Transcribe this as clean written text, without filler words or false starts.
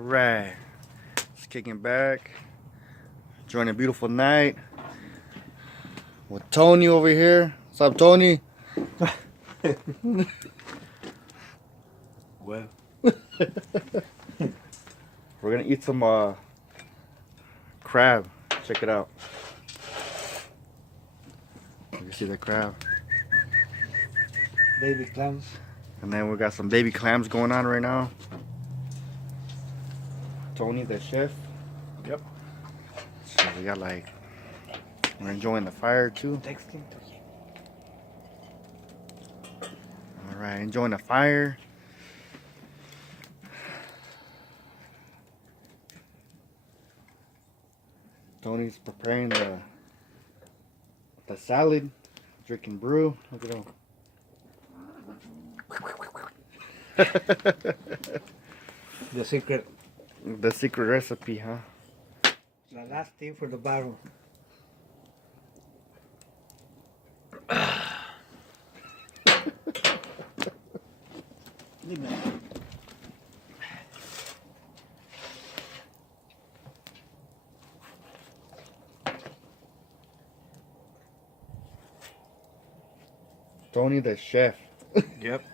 Right, just kicking back, enjoying a beautiful night with Tony over here. What's up, Tony? Well, We're gonna eat some crab. Check it out. You can see the crab, baby clams. and then we got some baby clams going on right now. Tony, the chef. Yep. So we got we're enjoying the fire too. Texting to you. All right, enjoying the fire. Tony's preparing the salad, drinking brew. Look at him. The secret, The secret recipe, huh? the last thing for the barrel. Tony the chef. Yep.